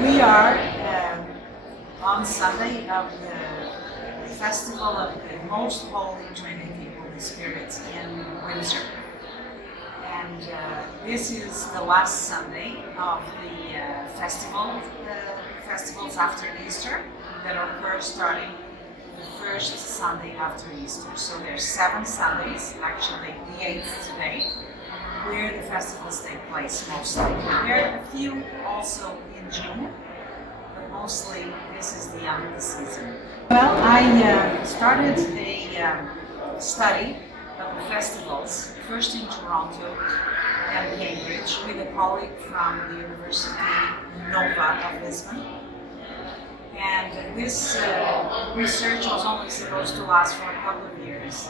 We are on Sunday of the Festival of the Most Holy Trinity Holy Spirit in Windsor. And this is the last Sunday of the festivals after Easter that occur starting the first Sunday after Easter. So there's 7 Sundays, actually the 8th today, where the festivals take place mostly. There are a few also in June, but mostly this is the end of the season. Well, I started a study of the festivals, first in Toronto and Cambridge, with a colleague from the University Nova of Lisbon. And this research was only supposed to last for a couple of years.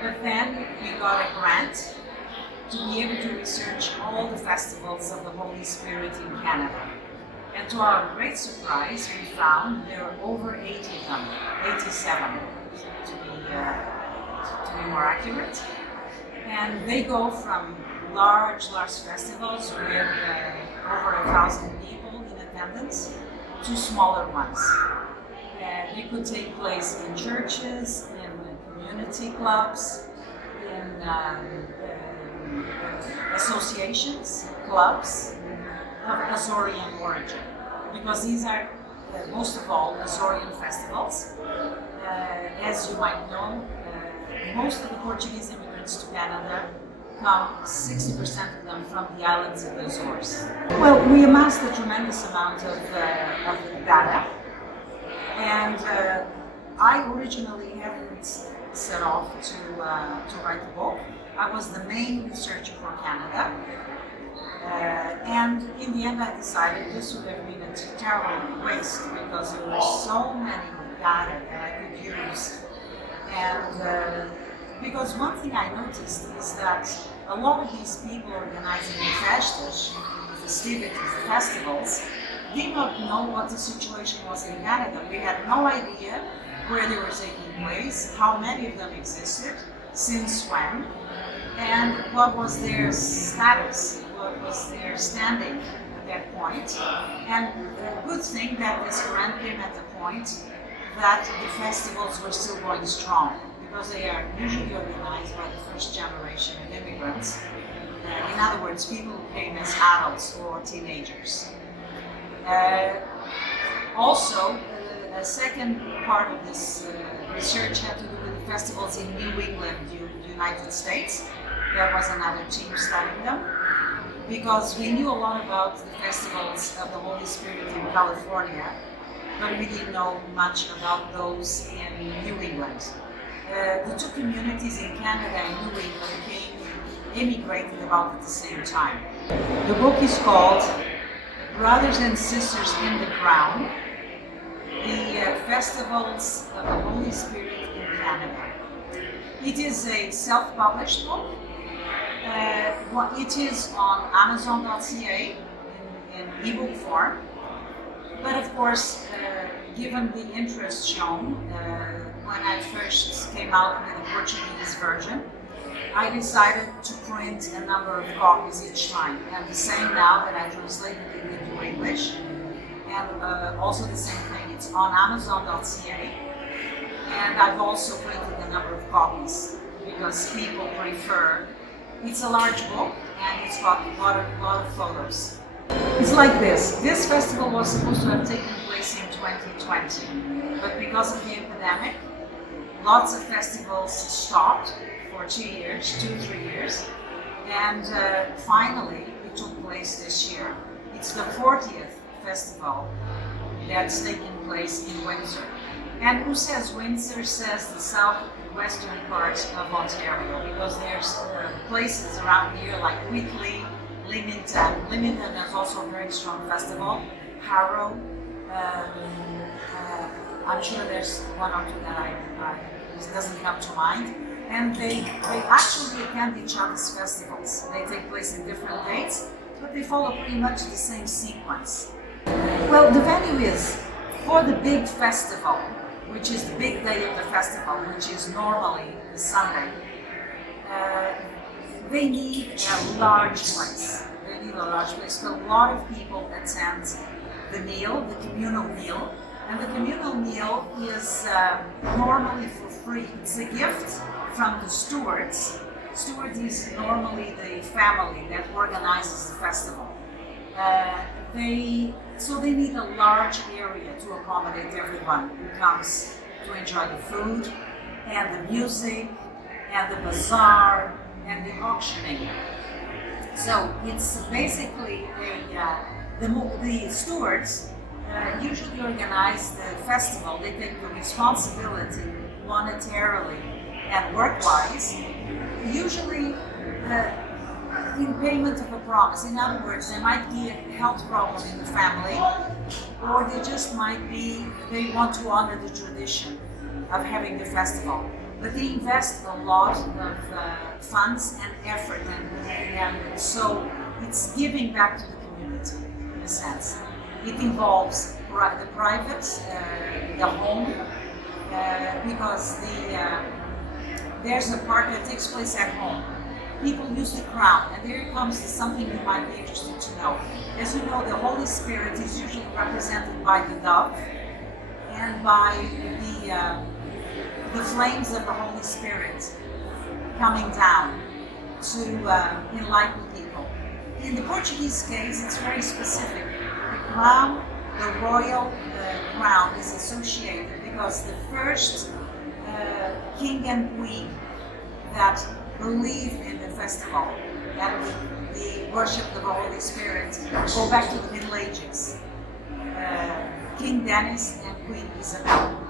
But then we got a grant to be able to research all the festivals of the Holy Spirit in Canada. And to our great surprise, we found there are over 80 of them, 87 to be more accurate. And they go from large festivals with over 1,000 people in attendance to smaller ones. They could take place in churches, in community clubs, in associations, clubs of Azorian origin, because these are most of all Azorian festivals. As you might know, most of the Portuguese immigrants to Canada come, 60% of them, from the islands of the Azores. Well, we amassed a tremendous amount of data, and I originally hadn't set off to write the book. I was the main researcher for Canada, and in the end I decided this would have been a terrible waste because there were so many data that I could use. And because one thing I noticed is that a lot of these people organizing the festas, the festivities, the festivals, did not know what the situation was in Canada. We had no idea where they were taking place, how many of them existed, since when, and what was their status, what was their standing at that point. And a good thing that this grant came at the point that the festivals were still going strong, because they are usually organized by the first generation of immigrants. In other words, people who came as adults or teenagers. Also, a second part of this research had to do with the festivals in New England, United States. There was another team studying them, because we knew a lot about the festivals of the Holy Spirit in California, but we didn't know much about those in New England. The two communities in Canada and New England immigrated about at the same time. The book is called Brothers and Sisters in the Crown, the Festivals of the Holy Spirit in Canada. It is a self-published book. It is on Amazon.ca in ebook form, but of course, given the interest shown when I first came out with the Portuguese version, I decided to print a number of copies each time, and the same now that I translated it into English, and also the same thing, it's on Amazon.ca, and I've also printed a number of copies because people prefer. It's a large book and it's got a lot of photos. It's like this. This festival was supposed to have taken place in 2020, but because of the epidemic, lots of festivals stopped for 3 years, and finally it took place this year. It's the 40th festival that's taken place in Windsor. And who says Windsor says the southwestern part of Ontario, because there's places around here like Whitley, Leamington. Leamington is also a very strong festival. Harrow. I'm sure there's one or two that doesn't come to mind. And they actually attend each other's festivals. They take place in different dates, but they follow pretty much the same sequence. Well, the venue is for the big festival, which is the big day of the festival, which is normally the Sunday. They need a large place. They need a large place. So a lot of people attend the meal, the communal meal. And the communal meal is normally for free. It's a gift from the stewards. Steward is normally the family that organizes the festival. So they need a large area to accommodate everyone who comes to enjoy the food and the music and the bazaar and the auctioning. So it's basically the stewards usually organize the festival. They take the responsibility monetarily and work-wise, usually in payment of a promise. In other words, there might be a health problem in the family, or they just might be, they want to honor the tradition of having the festival. But they invest a lot of funds and effort, and so it's giving back to the community in a sense. It involves the private, the home, because there's a part that takes place at home. People use the crown, and there comes to something you might be interested to know. As you know, the Holy Spirit is usually represented by the dove and by the flames of the Holy Spirit coming down to enlighten people. In the Portuguese case, it's very specific. The crown, the royal crown, is associated because the first king and queen that believed in the festival, that the worship of the Holy Spirit, go back to the Middle Ages. King Dennis and Queen Isabel.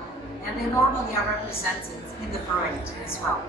And they normally are represented in the parade as well.